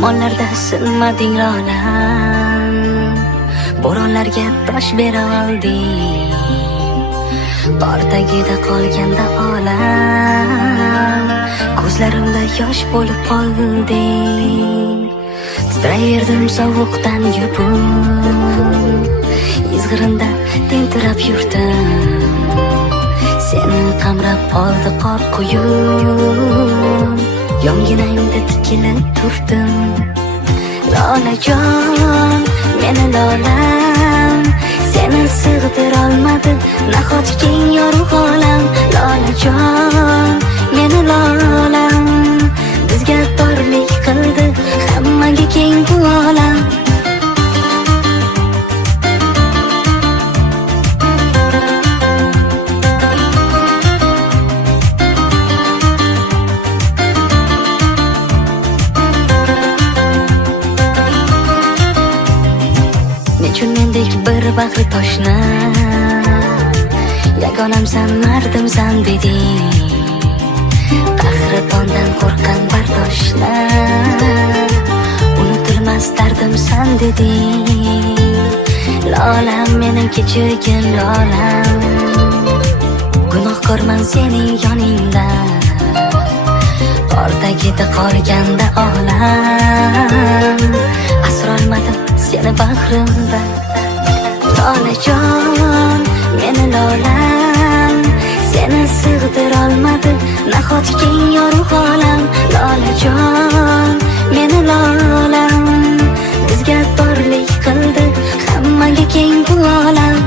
Zamonlarda sinmading lolam, bo'ronlarga tosh bera olding. Qor tagida qolganda olam, ko'zlarimda yosh bo'lib qolding. Titrayverdim sovuqdan yupun, izg'irinda tentirab yurdim. Seni qamrab oldi qor quyun, yonginangda tikilib turdim. Lolajon, meni lolam, seni sig'dirolmadi nahot keng yorug' olam. Lolajon, meni lolam, bizga torlik qildi hammaga keng bu olam. Nechun mendek bir bag'ri toshni yagonamsan, mardimsan deding. Qahratondan qo'rqqan bardoshni unutilmas dardimsan deding. Lolam, mening kechagin lolam, gunohkorman sening yoningda. Qor tagida qolganda olam, asrolmadim seni bag'rimda. Lolajon, meni lolam, seni sig'dirolmadi nahot keng yorug' olam. Lolajon, meni lolam, bizga torlik qildi hammaga keng bu olam.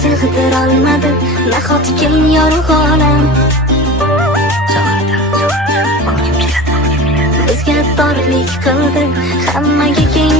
Sig'dirolmadi nahot keng yorug' olam. Bizga torlik qildi hammaga keng